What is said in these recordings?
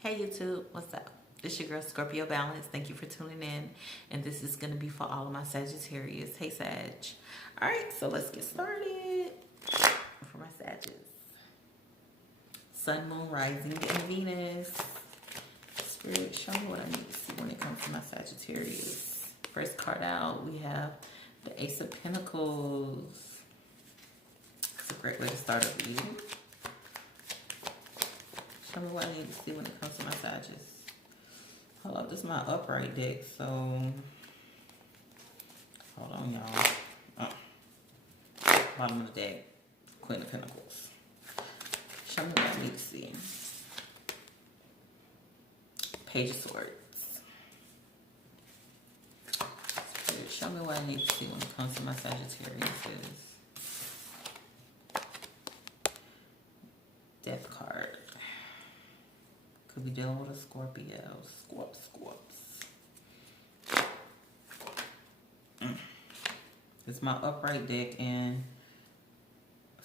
Hey YouTube, what's up? This your girl Scorpio Balance. Thank you for tuning in. And this is going to be for all of my Sagittarius. Hey Sag. Alright, so let's get started. For my Sagittarius. Sun, Moon, Rising, and Venus. Spirit, show me what I need to see when it comes to my Sagittarius. First card out, we have the Ace of Pentacles. It's a great way to start a reading. Show me what I need to see when it comes to my Sagittarius. Hold up, this is my upright deck, so hold on, y'all. Bottom of the deck, Queen of Pentacles. Show me what I need to see. Page of Swords. Spirit, show me what I need to see when it comes to my Sagittarius. Death card. Could be dealing with a Scorpio. Scorps. It's my upright deck and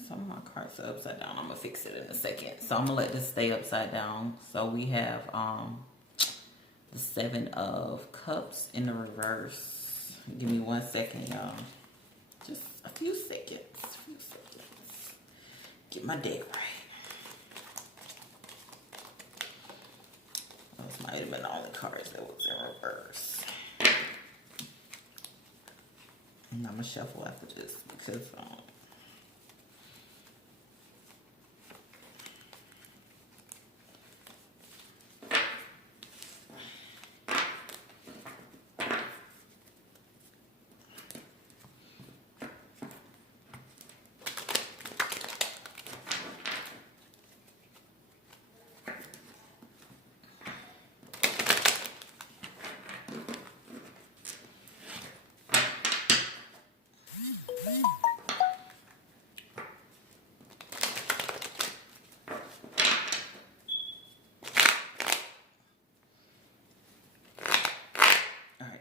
some of my cards are upside down. I'm gonna fix it in a second. So I'm gonna let this stay upside down. So we have the Seven of Cups in the reverse. Give me 1 second, y'all. Just a few seconds. Get my deck right. Those might have been the only cards that was in reverse. And I'm gonna shuffle after this because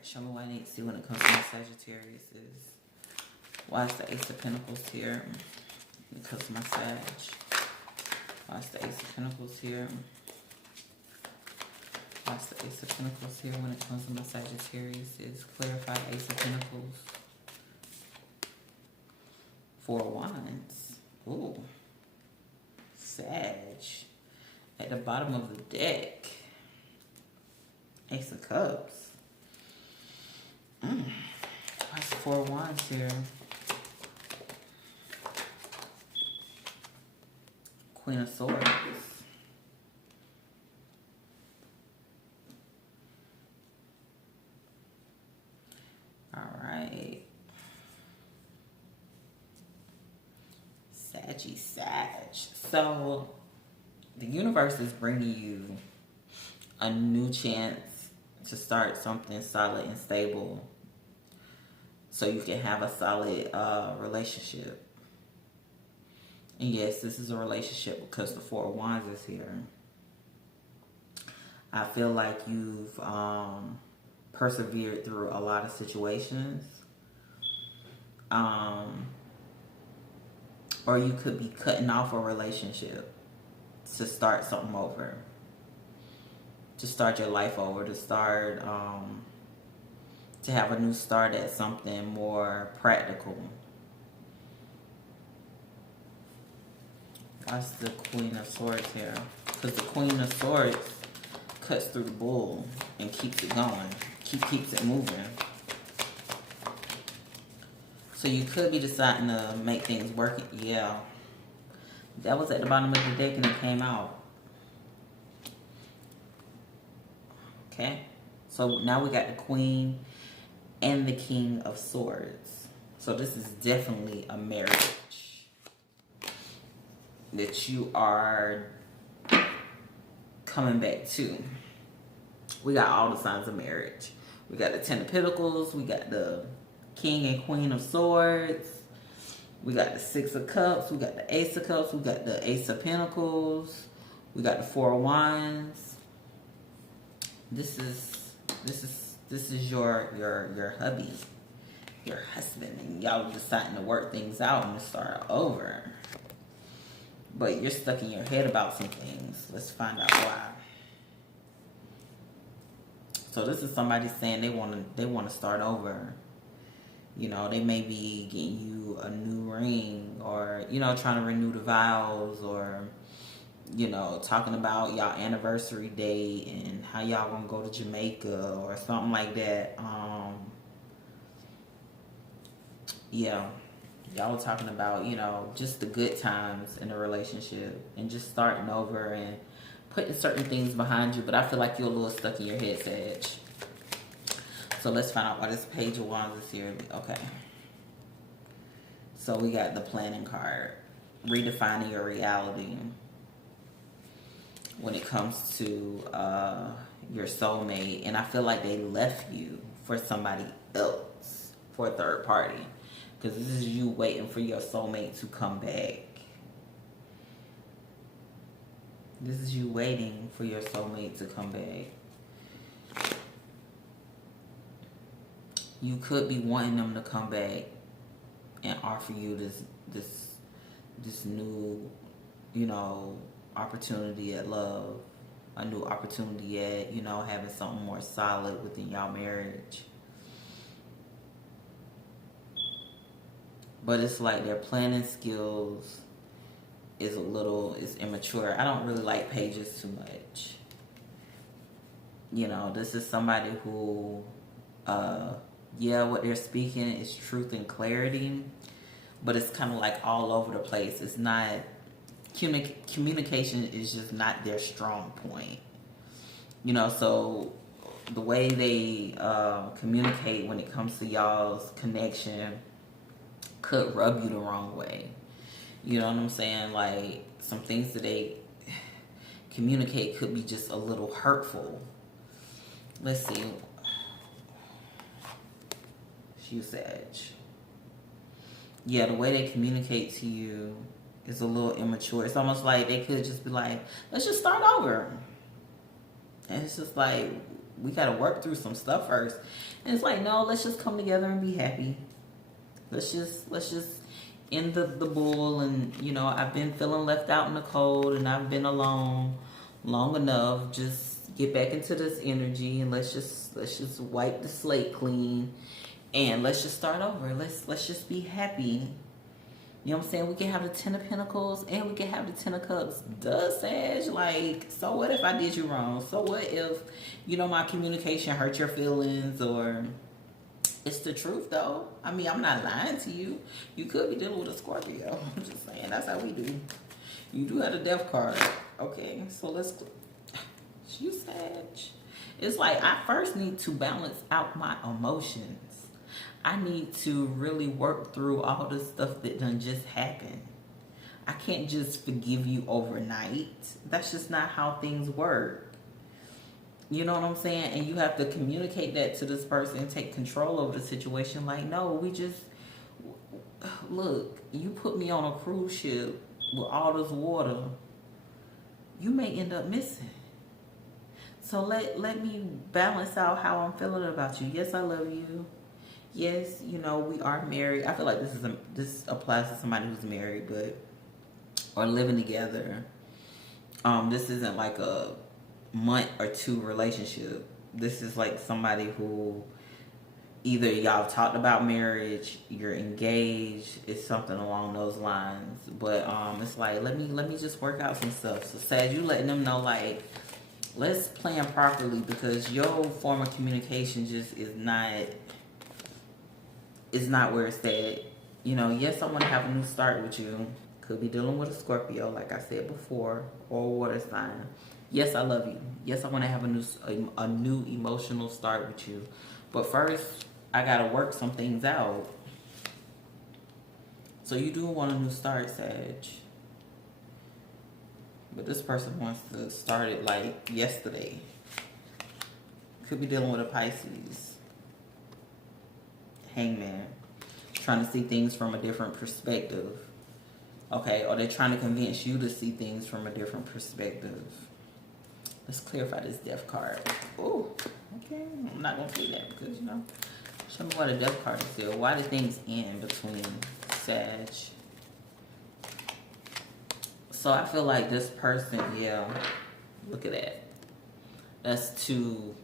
show me what I need to see when it comes to my Sagittarius is why is the Ace of Pentacles here when it comes to my Sag? Why is the Ace of Pentacles here? Why is the Ace of Pentacles here when it comes to my Sagittarius is clarify Ace of Pentacles. Four of Wands. Ooh. Sag. At the bottom of the deck. Ace of Cups. What's the Four of Wands here? Queen of Swords. Alright. Saggy Sag. So, the universe is bringing you a new chance to start something solid and stable so you can have a solid relationship. And yes, this is a relationship because the Four of Wands is here. I feel like you've persevered through a lot of situations. Or you could be cutting off a relationship to start something over. To start your life over. To start, to have a new start at something more practical. That's the Queen of Swords here. Because the Queen of Swords cuts through the bull and keeps it going. Keeps it moving. So you could be deciding to make things work. Yeah. That was at the bottom of the deck and it came out. Okay. So now we got the Queen and the King of Swords. So this is definitely a marriage that you are coming back to. We got all the signs of marriage. We got the Ten of Pentacles. We got the King and Queen of Swords. We got the Six of Cups. We got the Ace of Cups. We got the Ace of Pentacles. We got the Four of Wands. This is your hubby, your husband, and y'all are deciding to work things out and to start over. But you're stuck in your head about some things. Let's find out why. So this is somebody saying they want to start over. You know, they may be getting you a new ring, or, you know, trying to renew the vows, or, you know, talking about y'all anniversary date and how y'all gonna go to Jamaica or something like that. Yeah, y'all were talking about, you know, just the good times in the relationship and just starting over and putting certain things behind you. But I feel like you're a little stuck in your head, Sag. So let's find out why this Page of Wands is here. Okay. So we got the planning card. Redefining your reality when it comes to your soulmate. And I feel like they left you for somebody else, for a third party. Because this is you waiting for your soulmate to come back. This is you waiting for your soulmate to come back. You could be wanting them to come back and offer you this new, you know, opportunity at love, a new opportunity at, you know, having something more solid within y'all marriage. But it's like their planning skills is immature. I don't really like pages too much. You know, this is somebody who, what they're speaking is truth and clarity, but it's kind of like all over the place. It's not, communication is just not their strong point. You know, so the way they communicate when it comes to y'all's connection could rub you the wrong way. You know what I'm saying? Like, some things that they communicate could be just a little hurtful. Let's see. You, Sag. Yeah, the way they communicate to you is a little immature. It's almost like they could just be like, let's just start over. And it's just like, we got to work through some stuff first. And it's like, no, let's just come together and be happy. Let's just end the bull. And, you know, I've been feeling left out in the cold, and I've been alone long enough. Just get back into this energy, and let's just wipe the slate clean. And let's just start over. Let's just be happy. You know what I'm saying? We can have the 10 of Pentacles and we can have the 10 of Cups. Duh, Sag. Like, so what if I did you wrong? So what if, you know, my communication hurt your feelings? Or it's the truth, though. I mean, I'm not lying to you. You could be dealing with a Scorpio. I'm just saying, that's how we do. You do have a death card. Okay, so let's... You, Sag. It's like, I first need to balance out my emotions. I need to really work through all the stuff that done just happened. I can't just forgive you overnight. That's just not how things work. You know what I'm saying? And you have to communicate that to this person and take control over the situation. Like, no, we just... Look, you put me on a cruise ship with all this water. You may end up missing. So let me balance out how I'm feeling about you. Yes, I love you. Yes, you know, we are married. I feel like this applies to somebody who's married, or living together. This isn't like a month or two relationship. This is like somebody who either y'all talked about marriage, you're engaged, it's something along those lines. But it's like, let me just work out some stuff. So Sag, you letting them know, like, let's plan properly, because your form of communication just is not where it's at. You know, yes, I want to have a new start with you. Could be dealing with a Scorpio, like I said before, or a water sign. Yes, I love you. Yes, I want to have a new emotional start with you. But first, I got to work some things out. So you do want a new start, Sag. But this person wants to start it like yesterday. Could be dealing with a Pisces. Hangman. Trying to see things from a different perspective. Okay, or they're trying to convince you to see things from a different perspective. Let's clarify this death card. Oh, okay. I'm not going to say that because, you know, show me why the death card is here. Why do things end between Sag? So I feel like this person, yeah, look at that. That's two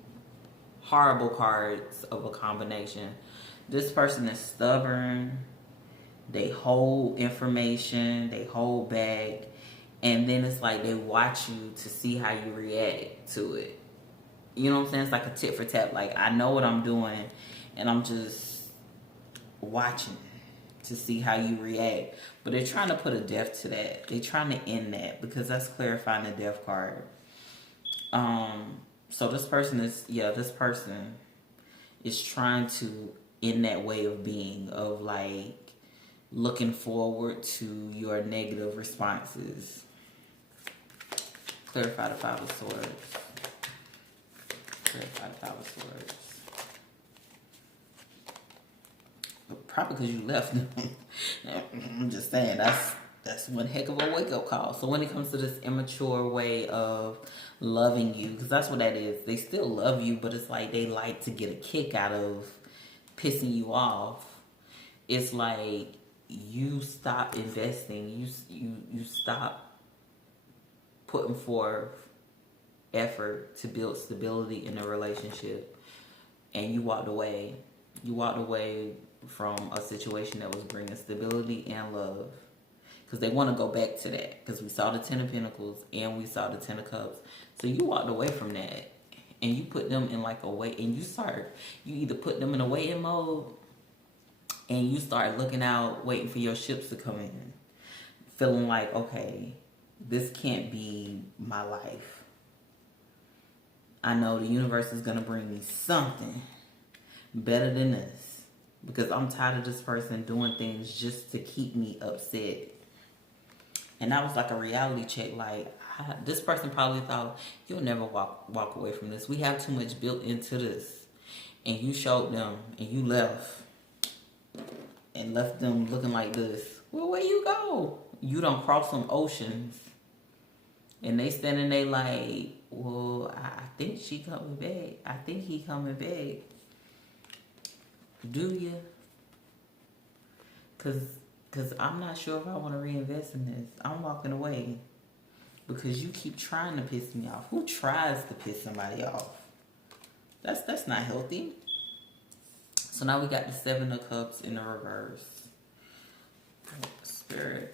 horrible cards of a combination. This person is stubborn. They hold information. They hold back. And then it's like they watch you to see how you react to it. You know what I'm saying? It's like a tit for tat. Like, I know what I'm doing, and I'm just watching to see how you react. But they're trying to put a death to that. They're trying to end that, because that's clarifying the death card. So this person is trying to end that way of being, of like looking forward to your negative responses. Clarify the Five of Swords. Clarify the Five of Swords. Probably because you left them. I'm just saying, that's one heck of a wake-up call. So when it comes to this immature way of loving you, because that's what that is. They still love you, but it's like they like to get a kick out of pissing you off. It's like you stop investing. You stop putting forth effort to build stability in a relationship, and you walked away. You walked away from a situation that was bringing stability and love, because they want to go back to that, because we saw the Ten of Pentacles and we saw the Ten of Cups. So you walked away from that, and you put them in like a wait, and you either put them in a waiting mode, and you start looking out, waiting for your ships to come in, feeling like, okay, this can't be my life. I know the universe is going to bring me something better than this, because I'm tired of this person doing things just to keep me upset. And that was like a reality check. Like, this person probably thought, you'll never walk away from this. We have too much built into this. And you showed them, and you left. And left them looking like this. Well, where you go? You done cross some oceans. And they standing there like, well, I think she coming back. I think he coming back. Do you? Because I'm not sure if I want to reinvest in this. I'm walking away. Because you keep trying to piss me off. Who tries to piss somebody off? That's not healthy. So now we got the Seven of Cups in the reverse. Spirit.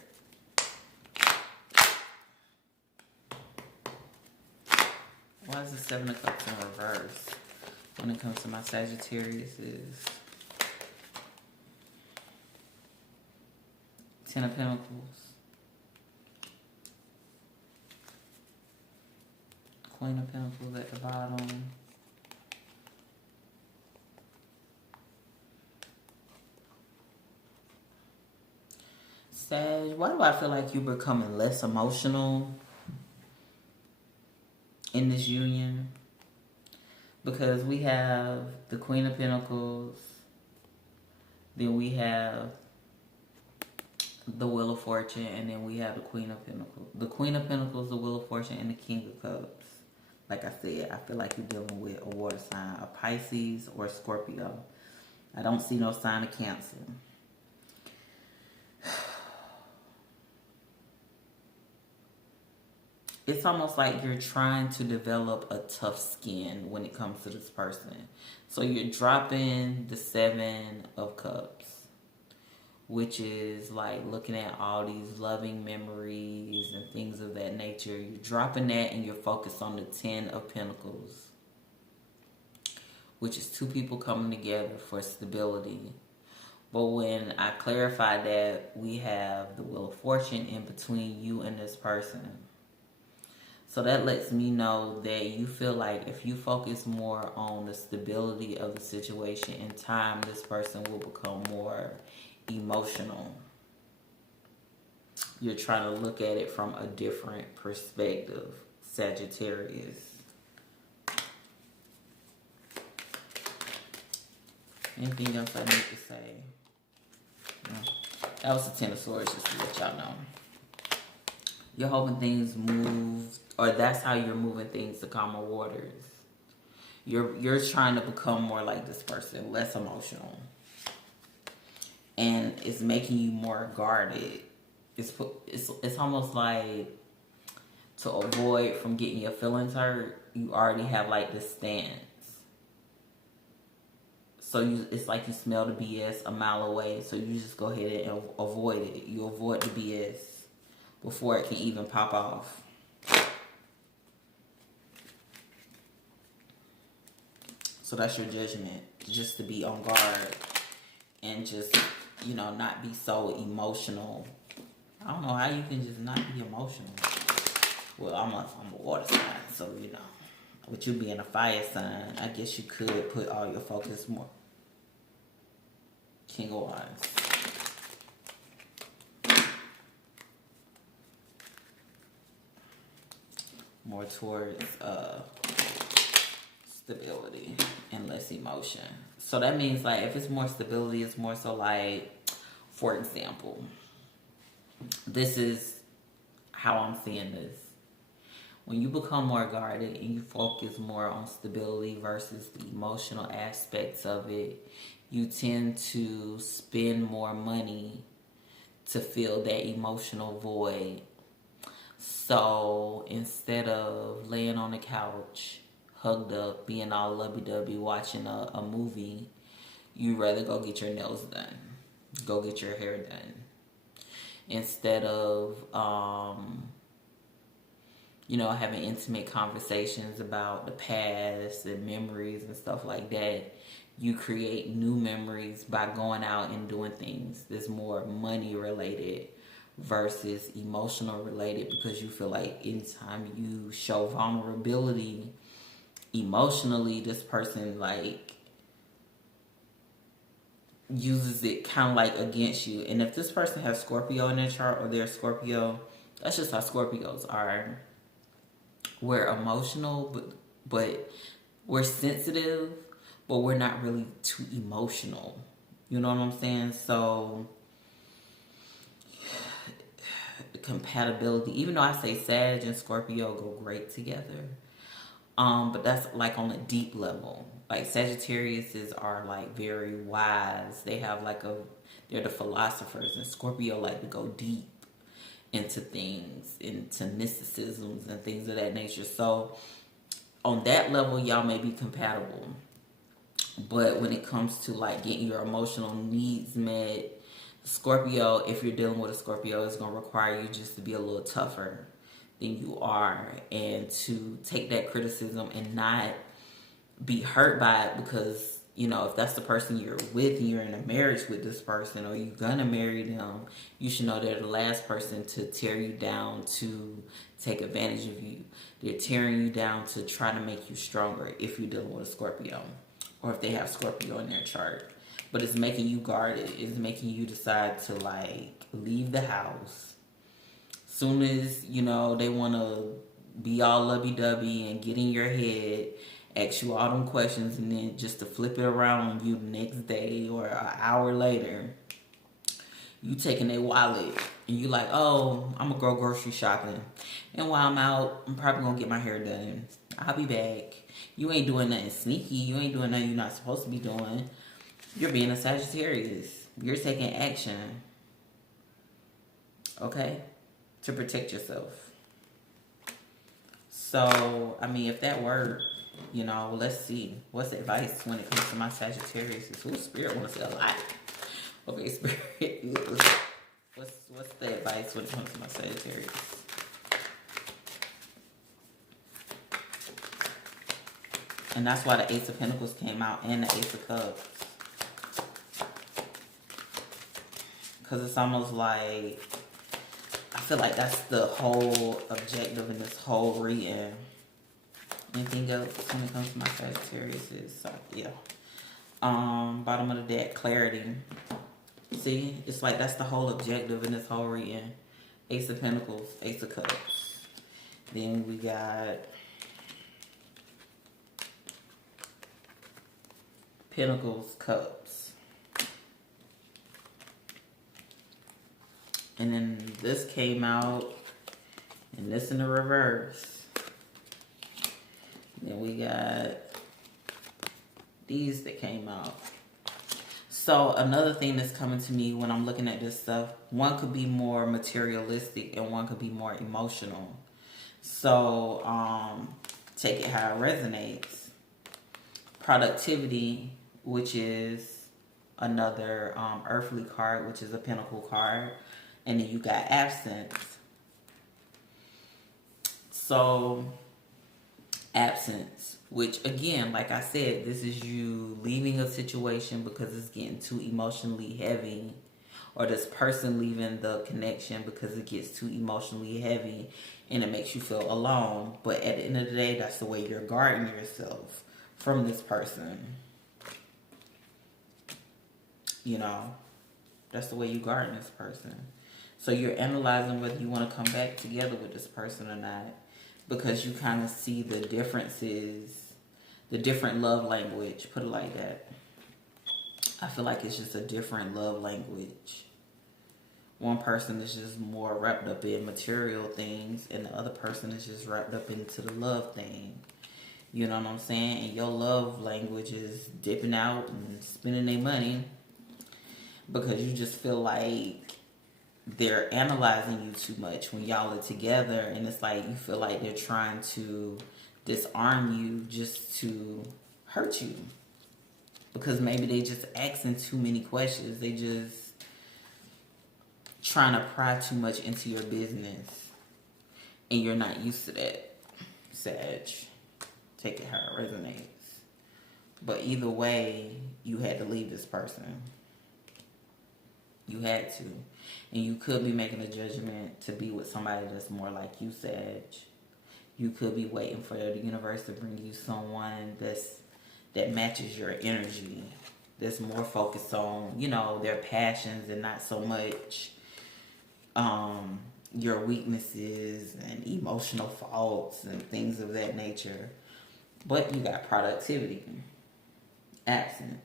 Why is the Seven of Cups in reverse when it comes to my Sagittarius? Is Ten of Pentacles, Queen of Pentacles at the bottom, Sag. Why do I feel like you're becoming less emotional in this union? Because we have the Queen of Pentacles, then we have the Wheel of Fortune, and then we have the Queen of Pentacles. The Queen of Pentacles, the Wheel of Fortune, and the King of Cups. Like I said, I feel like you're dealing with a water sign, a Pisces or a Scorpio. I don't see no sign of Cancer. It's almost like you're trying to develop a tough skin when it comes to this person. So you're dropping the Seven of Cups, which is like looking at all these loving memories and things of that nature. You're dropping that, and you're focused on the Ten of Pentacles, which is two people coming together for stability. But when I clarify that, we have the Wheel of Fortune in between you and this person. So that lets me know that you feel like if you focus more on the stability of the situation, in time, this person will become more emotional. You're trying to look at it from a different perspective, Sagittarius. Anything else I need to say? No. That was the Ten of Swords, just to let y'all know. You're hoping things move, or that's how you're moving things to calmer waters. You're trying to become more like this person, less emotional. And it's making you more guarded. It's almost like, to avoid from getting your feelings hurt, you already have like this stance. it's like you smell the BS a mile away. So you just go ahead and avoid it. You avoid the BS before it can even pop off. So that's your judgment. Just to be on guard and just, you know, not be so emotional. I don't know how you can just not be emotional. Well, I'm a water sign, so, you know. With you being a fire sign, I guess you could put all your focus more. King of Wands. More towards stability and less emotion. So that means, like, if it's more stability, it's more so like, for example, this is how I'm seeing this. When you become more guarded and you focus more on stability versus the emotional aspects of it, you tend to spend more money to fill that emotional void. So instead of laying on the couch, hugged up, being all lovey-dovey, watching a movie, you'd rather go get your nails done. Go get your hair done. Instead of, you know, having intimate conversations about the past and memories and stuff like that, you create new memories by going out and doing things that's more money related versus emotional related, because you feel like anytime you show vulnerability emotionally, this person like uses it kind of like against you. And if this person has Scorpio in their chart or they're Scorpio, that's just how Scorpios are. We're emotional, but we're sensitive, but we're not really too emotional. You know what I'm saying? So compatibility, even though I say Sag and Scorpio go great together, but that's like on a deep level. Like Sagittariuses are like very wise. They have like they're the philosophers, and Scorpio like to go deep into things, into mysticisms and things of that nature. So on that level, y'all may be compatible. But when it comes to like getting your emotional needs met, Scorpio, if you're dealing with a Scorpio, it's going to require you just to be a little tougher than you are, and to take that criticism and not be hurt by it, because, you know, if that's the person you're with and you're in a marriage with this person, or you're gonna marry them, you should know they're the last person to tear you down, to take advantage of you. They're tearing you down to try to make you stronger if you're dealing with a Scorpio, or if they have Scorpio in their chart. But it's making you guarded. It's making you decide to like leave the house. Soon as, you know, they want to be all lovey-dovey and get in your head, ask you all them questions, and then just to flip it around on you the next day or an hour later, you taking their wallet and you like, oh, I'm gonna go grocery shopping, and while I'm out, I'm probably gonna get my hair done. I'll be back. You ain't doing nothing sneaky. You ain't doing nothing you're not supposed to be doing. You're being a Sagittarius. You're taking action, okay, to protect yourself. So, I mean, if that worked, you know, let's see. What's the advice when it comes to my Sagittarius? Ooh, Spirit wants to say a lot. Okay, Spirit. What's the advice when it comes to my Sagittarius? And that's why the Ace of Pentacles came out and the Ace of Cups. Because it's almost like, I feel like that's the whole objective in this whole reading. Anything else when it comes to my Sagittarius is, so, yeah. Bottom of the deck, clarity. See, it's like that's the whole objective in this whole reading. Ace of Pentacles, Ace of Cups. Then we got Pentacles, Cups. And then this came out, and this in the reverse. Then we got these that came out. So another thing that's coming to me when I'm looking at this stuff, one could be more materialistic and one could be more emotional. So take it how it resonates. Productivity which is another earthly card, which is a pentacle card. And then you got absence. So, absence, which again, like I said, this is you leaving a situation because it's getting too emotionally heavy, or this person leaving the connection because it gets too emotionally heavy and it makes you feel alone. But at the end of the day, that's the way you're guarding yourself from this person. You know, that's the way you guard this person. So you're analyzing whether you want to come back together with this person or not, because you kind of see the differences, the different love language, put it like that. I feel like it's just a different love language. One person is just more wrapped up in material things, and the other person is just wrapped up into the love thing. You know what I'm saying? And your love language is dipping out and spending their money because you just feel like they're analyzing you too much when y'all are together, and it's like you feel like they're trying to disarm you just to hurt you, because maybe they just asking too many questions. They just trying to pry too much into your business, and you're not used to that, Sag. Take it how it resonates. But either way, you had to leave this person. You had to. And you could be making a judgment to be with somebody that's more like you, Sag. You could be waiting for the universe to bring you someone that matches your energy, that's more focused on, you know, their passions and not so much your weaknesses and emotional faults and things of that nature. But you got productivity, absence.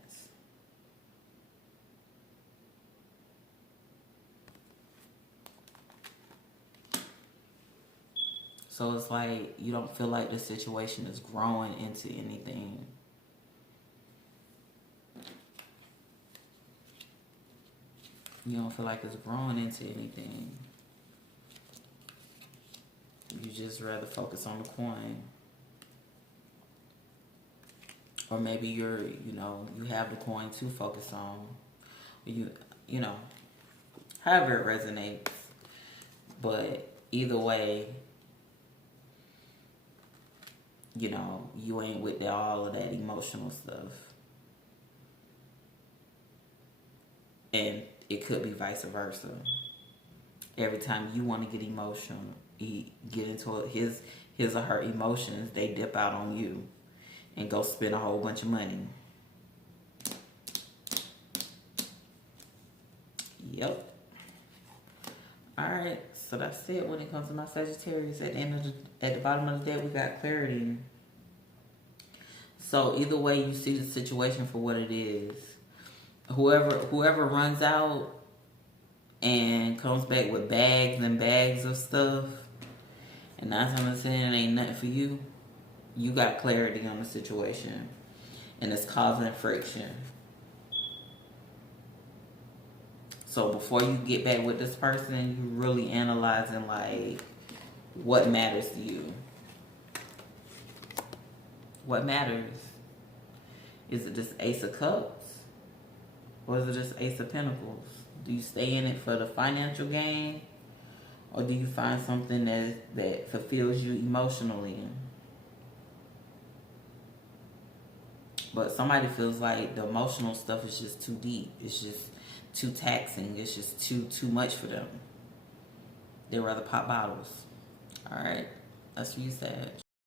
So it's like you don't feel like the situation is growing into anything. You don't feel like it's growing into anything. You just rather focus on the coin. Or maybe you have the coin to focus on. You know, however it resonates. But either way, you know, you ain't with all of that emotional stuff. And it could be vice versa. Every time you want to get emotional, get into his or her emotions, they dip out on you and go spend a whole bunch of money. Yep. Alright, so that's it when it comes to my Sagittarius. At the bottom of the deck, we got clarity. So either way, you see the situation for what it is. Whoever runs out and comes back with bags and bags of stuff, and 9 times out of 10 it ain't nothing for you, you got clarity on the situation, and it's causing friction. So before you get back with this person, you really analyzing like what matters to you. What matters? Is it just Ace of Cups? Or is it just Ace of Pentacles? Do you stay in it for the financial gain? Or do you find something that fulfills you emotionally? But somebody feels like the emotional stuff is just too deep. It's just too taxing. It's just too much for them. They'd rather pop bottles. Alright. That's what you said.